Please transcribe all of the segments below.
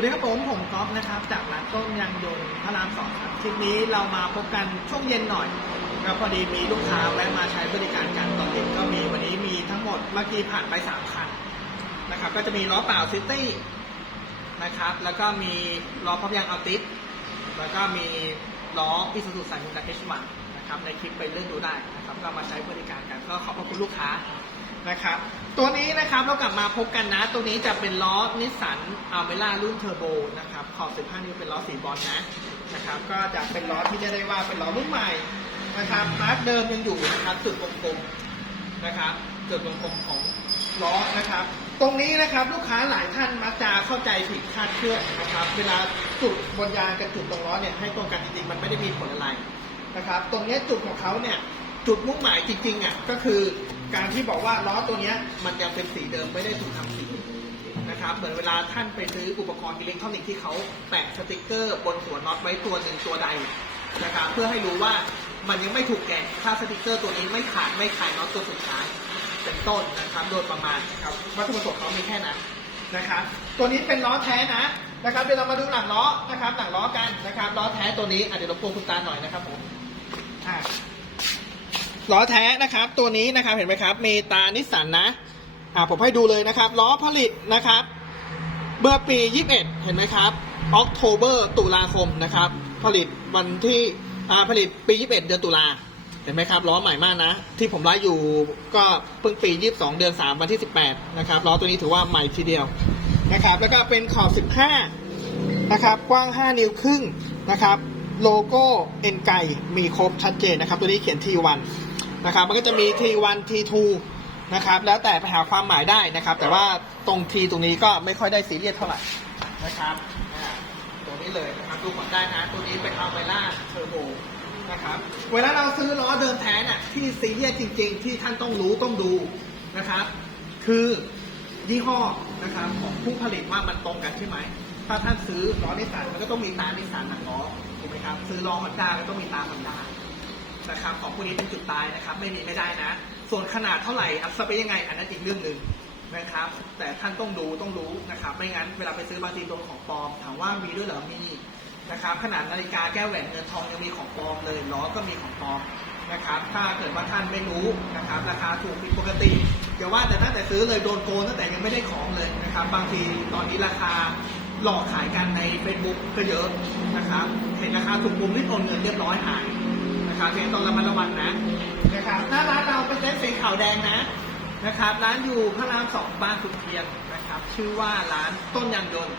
วัสดีครับผมผมก๊อฟนะครับ จากร้านต้มยางยนต์พระรามสองครับคลิปนี้เรามาพบกันช่วงเย็นหน่อยก็พอดีมีลูกค้าแวะมาใช้บริการกันตอนเย็นก็มีวันนี้มีทั้งหมดเมื่อกี้ผ่านไปสามคันนะครับก็จะมีล้อเปล่าซิตี้นะครับแล้วก็มีล้อพับยางอัลติสแล้วก็มีล้ออิซูซูสายมูนกับเอชมันนะครับในคลิปไปเลื่อนดูได้นะครับก็มาใช้บริการกันก็ขอบพระคุณลูกค้า นะครับตัวนี้นะครับเรากลับมาพบกันนะ ตัวนี้จะเป็นล้อนิสสันอัลเมล่ารุ่นเทอร์โบนะครับขอบ 15 นิ้วเป็นล้อสีบอลนะนะครับก็จะเป็นล้อที่จะได้ว่าเป็นล้อรุ่นใหม่นะครับมาร์กเดิมยังอยู่นะครับจุดกลมๆนะครับจุดกลมๆของล้อนะครับ ตรงนี้นะครับลูกค้าหลายท่านมักจะเข้าใจผิดคาดเคลื่อนนะครับ เวลาจุดบนยางกับจุดตรงล้อเนี่ยให้ตรงกันจริงๆมันไม่ได้มีผลอะไรนะครับ ตรงนี้จุดของเขาเนี่ยจุดมุ่งหมายจริงๆอะก็คือ การที่บอกว่าล้อตัวเนี้ยมันยังเป็นสีเดิมไม่ได้ถูกทำสีนะครับเหมือนเวลาท่านไปซื้ออุปกรณ์อิเล็กทรอนิกส์ที่เขาแปะสติกเกอร์ บนหัวน็อตไว้ตัวหนึ่งตัวใดนะครับเพื่อให้รู้ว่ามันยังไม่ถูกแกะถ้าสติกเกอร์ตัวนี้ไม่ขาดไม่ขายน็อตตัวสุดท้ายเป็นต้นนะครับโดยประมาณครับวัตถุประสงค์เขามีแค่นั้นนะครับตัวนี้เป็นล้อแท้นะนะครับเดี๋ยวเรามาดูหลังล้อนะครับหลังล้อกันนะครับล้อแท้ตัวนี้อะเดี๋ยวรบกวนคุณตาหน่อยนะครับผมอะ ล้อแท้นะครับ ตัวนี้นะครับเห็นไหมครับ เมตานิสันนะอ่าผมให้ดูเลยนะครับ ล้อผลิตนะครับเมื่อปี 21 เห็นไหมครับออกโทเบอร์ตุลาคมนะครับ ผลิตวันที่อ่าผลิตปี 21 เดือนตุลาเห็นไหมครับล้อใหม่มากนะ ที่ผมไลฟ์อยู่ก็เพิ่งปี 22 เดือน 3 วันที่ 18 นะครับล้อตัวนี้ถือว่าใหม่ทีเดียวนะครับ แล้วก็เป็นขอบ 15 นะครับ กว้าง 5 นิ้วครึ่งนะครับ โลโก้เอ็นไก่มีครบชัดเจนนะครับ ตัวนี้เขียน T1 นะครับ มันก็จะมี T1 T2 นะครับ แล้วแต่ไปหาความหมายได้นะครับ แต่ว่าตรง T ตรงนี้ก็ไม่ค่อยได้ซีเรียสเท่าไหร่นะครับอ่าตัวนี้เลยนะครับดูก่อนได้นะตัวนี้เป็นอัลเบล่าเทอร์โบนะครับ เวลาเราซื้อล้อเดิมแท้น่ะที่ซีเรียสจริง ๆ ที่ท่านต้องรู้ต้องดูนะครับ คือยี่ห้อนะครับของผู้ผลิตว่ามันตรงกันใช่ไหม ถ้าท่านซื้อล้อนิสสันมันก็ต้องมีตานิสสันหนังล้อถูกไหมครับ ซื้อล้อฮอนด้าก็ต้องมีตาฮอนด้า นะครับของพวกนี้เป็นจุดตายนะครับ ไม่มีไม่ได้นะ ส่วนขนาดเท่าไหร่อัพสเปคยังไง อันนั้นอีกเรื่องหนึ่งนะครับ แต่ท่านต้องดูต้องรู้นะครับ ไม่งั้นเวลาไปซื้อบางทีโดนของปลอม ถามว่ามีด้วยเหรอมีนะครับขนาดนาฬิกาแก้วแหวนเงินทองยังมีของปลอมเลยล้อก็มีของปลอมนะครับถ้าเกิดว่าท่านไม่รู้นะครับราคาถูกผิดปกติอย่าว่าแต่ตั้งแต่ซื้อเลยโดนโกงตั้งแต่ยังไม่ได้ของเลยนะครับ บางทีตอนนี้ราคาหลอกขายกันใน Facebook ก็เยอะนะครับ เห็นราคาถูกมุมที่โอนเงินเรียบร้อยหาย ครับเพียต้องระมัดระวังนะนะครับหน้าร้านเราเป็นเต็นท์สีขาวแดงนะนะครับร้านอยู่พระรามสองบ้านสุดเทียนนะครับ ชื่อว่าร้านต้นยางยนต์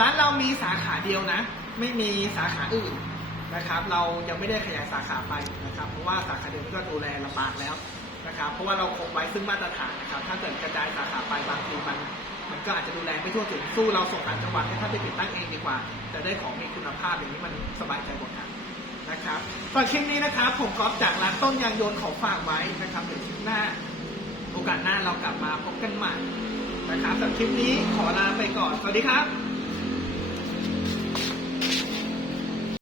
ร้านเรามีสาขาเดียวนะ ไม่มีสาขาอื่นนะครับ เรายังไม่ได้ขยายสาขาไปนะครับ เพราะว่าสาขาเดียวก็ดูแลลำบากแล้วนะครับ เพราะว่าเราคงไว้ซึ่งมาตรฐานนะครับ ถ้าเกิดกระจายสาขาไปบางทีมันมันก็อาจจะดูแลไม่ทั่วถึงสู้เราส่งต่างจังหวัดให้ท่านไปติดตั้งเองดีกว่าแต่ได้ของมีคุณภาพอย่างนี้มันสบายใจกว่ากัน นะครับฝากคลิปนี้นะครับ ผมก๊อฟจากร้านต้นยางยนต์ขอฝากไว้นะครับเดี๋ยวคลิปหน้า โอกาสหน้าเรากลับมาพบกันใหม่นะครับสำหรับคลิปนี้ขอลาไปก่อน สวัสดีครับ